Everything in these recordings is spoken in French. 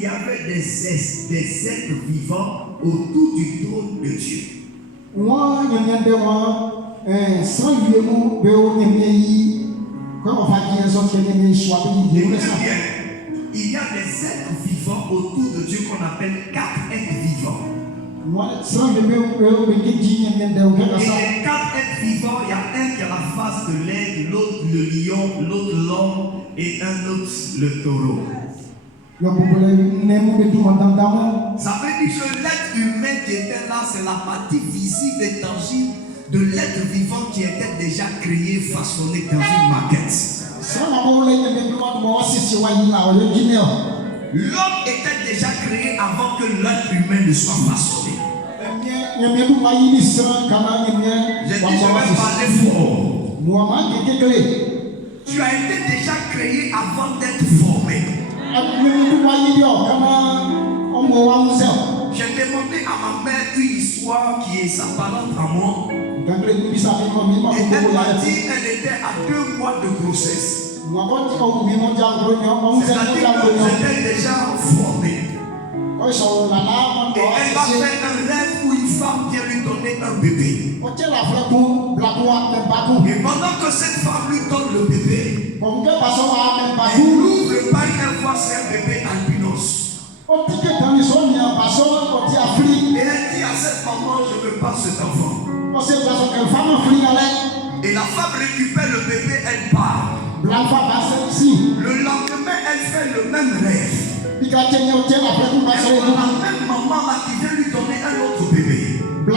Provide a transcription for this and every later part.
il y avait des êtres vivants autour du trône de Dieu. Il y a des êtres vivants autour de Dieu qu'on appelle 4 êtres vivants. Et les 4 êtres vivants, il y a un qui a la face de l'aigle, l'autre le lion, l'autre l'homme et un autre le taureau. Ça veut dire que l'être humain qui était là, c'est la partie visible et tangible de l'être vivant qui était déjà créé, façonné dans une maquette. L'homme était déjà créé avant que l'être humain ne soit façonné. J'ai dit, je vais parler fort. Tu as été déjà créé avant d'être formé. J'ai demandé à ma mère une histoire qui est sa parente à moi. Et elle m'a dit qu'elle était à 2 mois de grossesse. C'est-à-dire que j'étais déjà formé. Et elle va faire un rêve où une femme vient lui donner un bébé. Et pendant que cette femme lui donne le bébé, elle ouvre le paille, elle voit c'est un bébé albinos. Et elle dit à cette maman, je ne veux pas cet enfant. Et la femme récupère le bébé, elle part. Le lendemain, elle fait le même rêve. Elle voit la même maman là qui vient lui donner un autre bébé. Et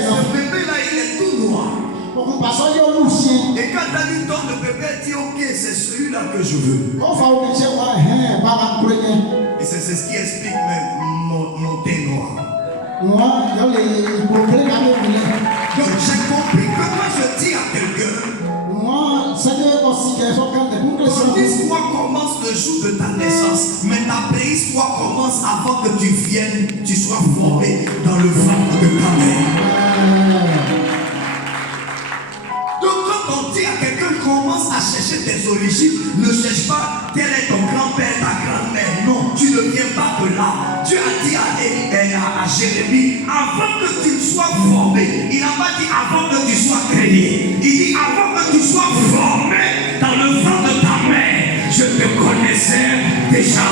ce bébé là, il est tout noir. Et quand elle lui donne le bébé, elle dit ok, c'est celui-là que je veux. Et c'est ce qui explique mon thé noir. Donc j'ai compris que quand je dis à quelqu'un, ton histoire commence le jour de ta naissance, mais ta préhistoire commence avant que tu viennes, tu sois formé dans le ventre de ta mère. Donc quand on dit à quelqu'un commence à chercher tes origines, ne cherche pas quel est ton grand-père, ta grand-mère. Non, tu ne viens pas de là. Dieu a dit à Jérémie, avant que tu sois formé, il n'a pas dit avant que tu sois créé. Il dit avant que tu sois formé dans le ventre de ta mère, je te connaissais déjà.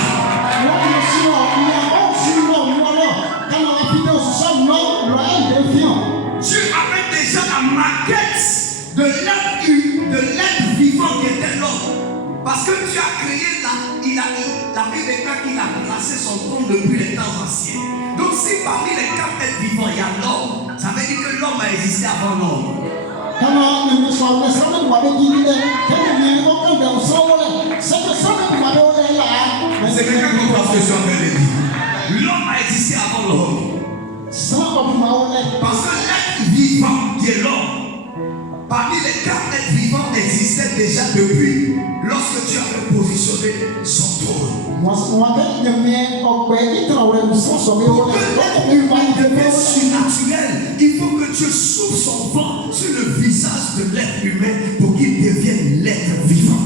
Dieu avait déjà la maquette de l'être vivant qui était l'homme. Parce que Dieu a créé la Bible déclare qu'il a placé son trône depuis les temps anciens. Donc si parmi les 4 êtres vivants il y a l'homme, ça veut dire que l'homme a existé avant l'homme. C'est quelqu'un qui comprend ce que je suis en train de dire. L'homme a existé avant l'homme. Parce que l'être vivant qui est l'homme, parmi les 4 êtres vivants existait déjà depuis lorsque Dieu avait positionné son trône. Pour que l'être humain devienne surnaturel, il faut que Dieu souffle son vent sur le visage de l'être humain pour qu'il devienne l'être vivant.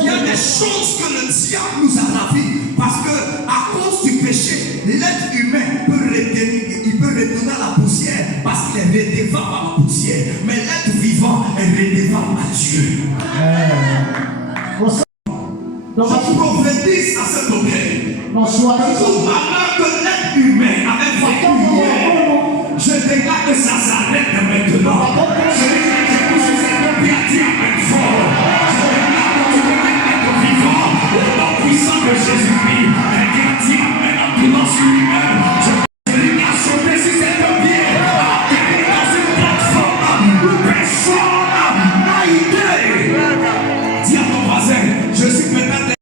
Il y a des choses que le diable nous a ravit parce que à cause du péché, l'être humain peut retourner à la poussière parce qu'il est redevable à la poussière. Mais l'être vivant est redevable à Dieu. Je prophétise à cet objet. Tout malheur que l'être humain avait vécu hier, je déclare que ça s'arrête maintenant. Je déclare que cette propriété avec fort. Je déclare que tu peux être vivant au nom puissant de Jésus-Christ. Et que tu amènes en tout sur lui-même. Je déclare sauter sur cette pierre. Atterrir dans une plateforme où personne n'a idée. Dis à ton voisin, je suis peut-être.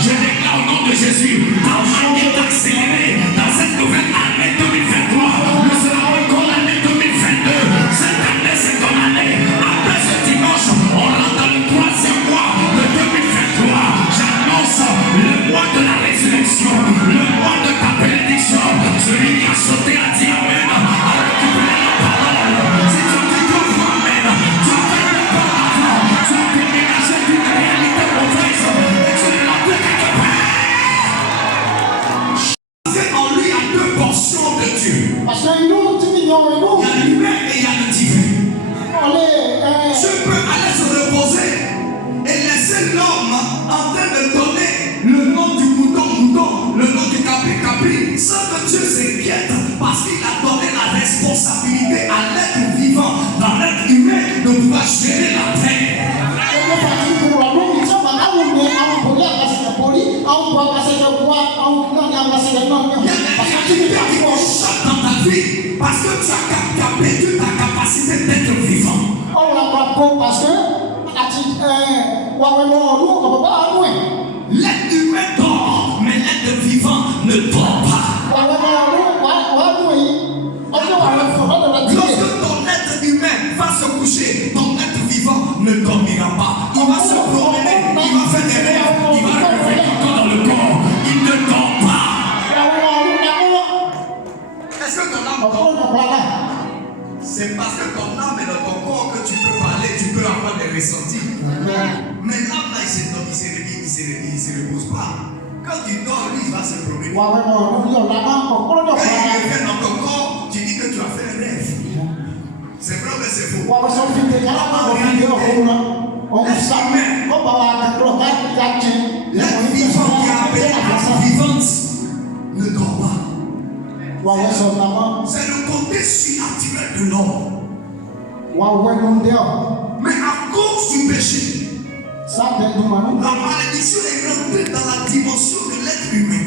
Je déclare au nom de Jésus, ta main est accélérée dans cette nouvelle année 2023. Nous serons encore l'année 2022. Cette année, c'est ton année. Après ce dimanche, on rentre dans le 3e mois de 2023. J'annonce le mois de la résurrection, le mois de ta bénédiction, L'être humain dort, mais l'être vivant ne dort pas. Lorsque ton être humain va se coucher, ton être vivant ne dormira pas. Il va se promener, il va faire des rêves, il va revenir encore dans le corps. Il ne dort pas. Est-ce que ton âme dort? C'est parce que ton âme est dans ton corps que tu peux parler, tu peux avoir des ressentis. Mais l'âme là, il se réveille, il se repose pas. Quand tu dors, lui, il va se promener. Quand il revient dans ton corps, tu dis que tu as fait un rêve. C'est vrai mais c'est faux. L'être vivant qui a appelé la vivante ne dort pas. C'est le côté surnaturel de l'homme. Mais à cause du péché, la malédiction est rentrée dans la dimension de l'être humain.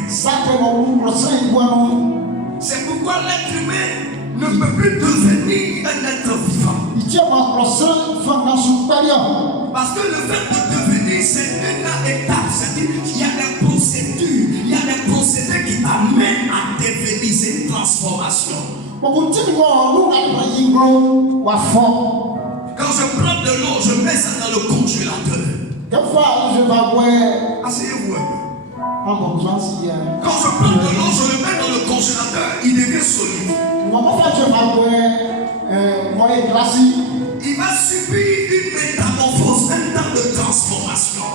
C'est pourquoi l'être humain ne peut plus devenir un être vivant. Parce que le fait de devenir, c'est une étape. C'est-à-dire qu'il y a des procédures, il y a des procédés qui t'amènent à devenir cette transformation. Quand je prends de l'eau, je mets ça dans le congélateur. Asseyez-vous un peu. Quand je prends de l'eau, je le mets dans le congélateur, il devient solide. Il va subir une métamorphose, un temps de transformation.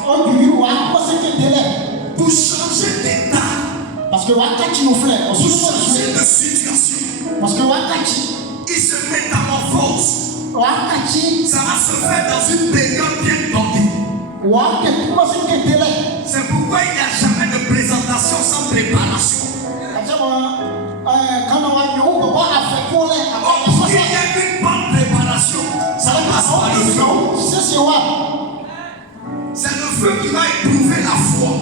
Pour changer d'état. Pour changer de situation. Il se métamorphose. Ça va se faire dans une période bien dotée. C'est pourquoi il n'y a jamais de présentation sans préparation. Il y a une bonne préparation. Ça passe par le feu. C'est le feu qui va éprouver la foi.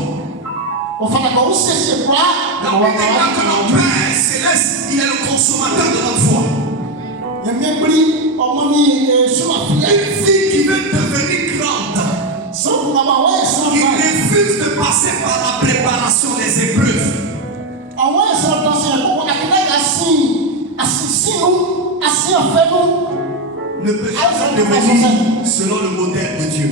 La Bible dit que notre Père céleste, il est le consommateur de notre foi. Une fille qui veut devenir grande, qui refuse de passer par la préparation des épreuves, ne peut jamais devenir selon le modèle de Dieu.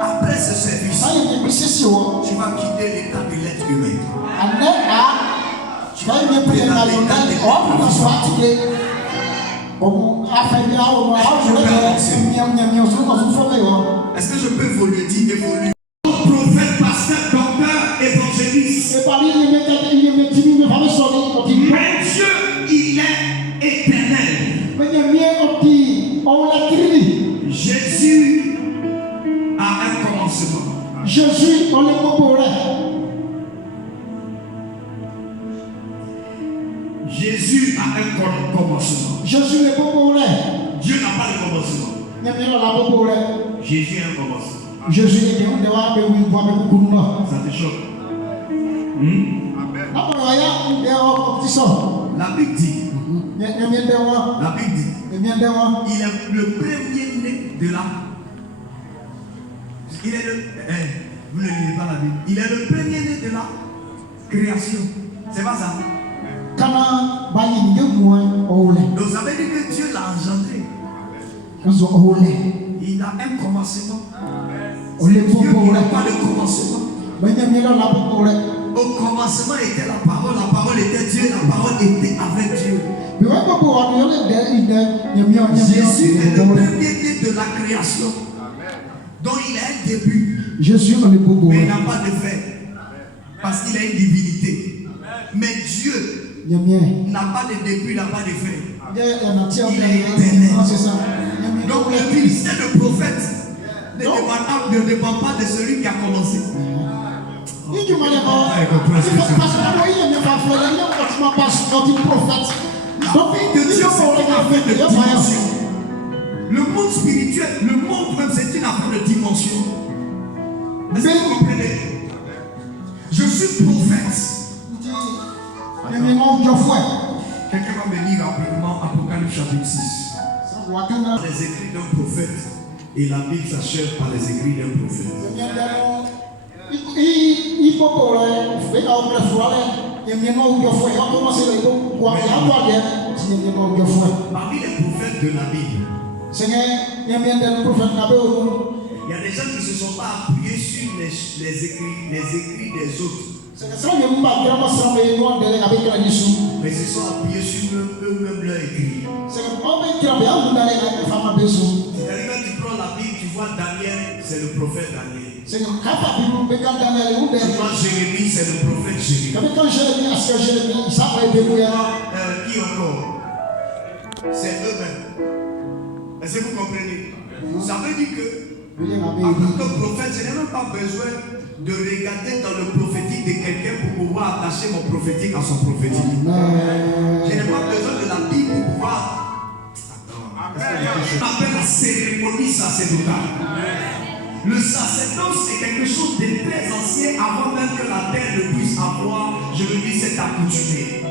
Après ce service, tu vas quitter l'état de l'être humain. Tu vas entrer dans l'état de l'être humain. Est-ce que je peux vous le dire, évoluer? Prophète, pasteur, docteur, évangéliste. Mais Dieu, il est éternel. Jésus a un commencement. Jésus, on est Jésus a un commencement. Jésus n'est pas pour Dieu n'a pas de commencement. Jésus a un commencement. Jésus est un ça te choque? La Bible dit. Il est le premier-né de la. Il est le. Vous ne lisez pas la Bible. Il est le premier-né de la création. C'est pas ça? Donc ça veut dire que Dieu l'a engendré. Il a un commencement. C'est Dieu qui n'a pas de commencement. Au commencement était la parole était Dieu, la parole était avec Dieu. Jésus est le premier-né de la création. Donc il a un début. Mais il n'a pas de fin. Parce qu'il a une divinité. Mais Dieu n'a pas de début, n'a pas de fin. Il est éternel. Donc le ministère de prophète ne dépend pas de celui qui a commencé. Le monde spirituel, le monde même, c'est une affaire de dimension. Est-ce que vous comprenez? Je suis prophète. Quelqu'un va me lire rapidement Apocalypse chapitre 6. Les écrits d'un prophète et la Bible s'achève par les écrits d'un prophète. Parmi les prophètes de la Bible, il y a des gens qui ne se sont pas appuyés sur les écrits des autres, mais ils se sont appuyés sur eux-mêmes leurs écrits. C'est-à-dire quand tu prends la Bible, tu vois Daniel, c'est le prophète Daniel. Tu vois Jérémie, c'est le prophète Jérémie. Qui encore? C'est eux-mêmes. Est-ce que vous comprenez? Ça veut dire que en tant que prophète, je n'ai même pas besoin de regarder dans le prophétique de quelqu'un pour pouvoir attacher mon prophétique à son prophétique. Je n'ai pas besoin de la Bible pour pouvoir. On appelle la cérémonie sacerdotale. Le sacerdoce c'est quelque chose de très ancien avant même que la terre ne puisse avoir, je veux dire, cette accoutumée.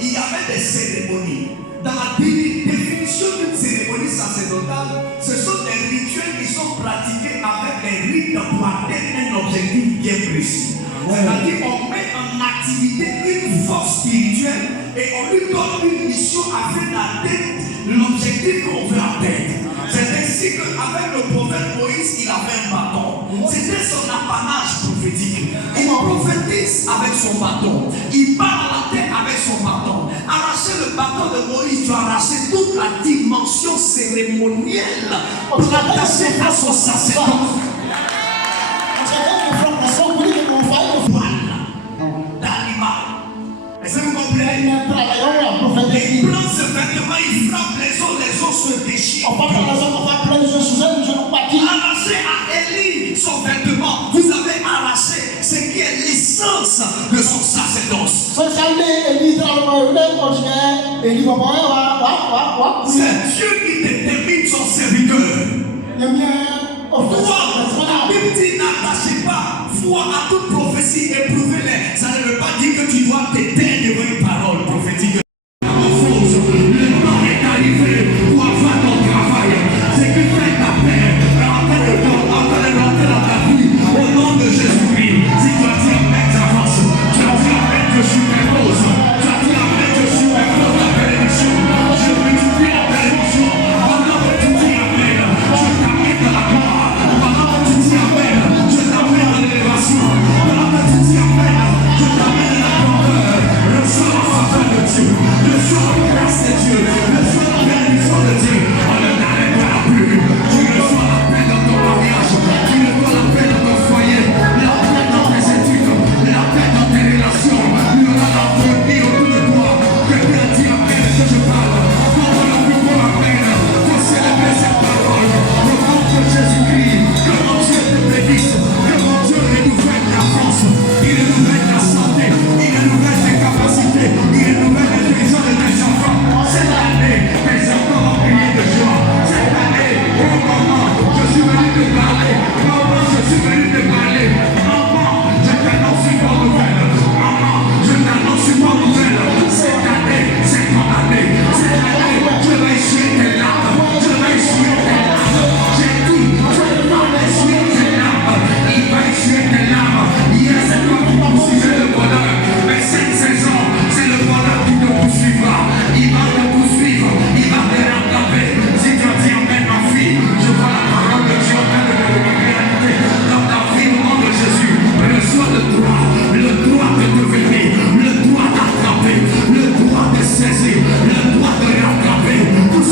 Il y avait des cérémonies. Dans la définition d'une cérémonie sacerdotale, ce sont des rituels qui sont pratiqués avec des rites pour atteindre un objectif bien précis. C'est-à-dire qu'on met en activité une force spirituelle et on lui donne une mission afin d'atteindre l'objectif qu'on veut atteindre. C'est ainsi qu'avec le prophète Moïse, il avait un bâton. C'était son apanage prophétique. Il prophétise avec son bâton. Il part à la terre avec son bâton. Arracher le bâton de Moïse, tu as arraché toute la dimension cérémonielle pour l'attacher à son sacerdoce. D'animal. Est-ce que vous comprenez? Il prend ce vêtement, il frappe les os se déchirent. Arracher à Élie son vêtement, vous avez arraché ce qui est l'essence de son sacerdoce. C'est Dieu qui détermine son serviteur. Foi, la Bible dit n'attachez pas foi à toute prophétie, éprouvez-les.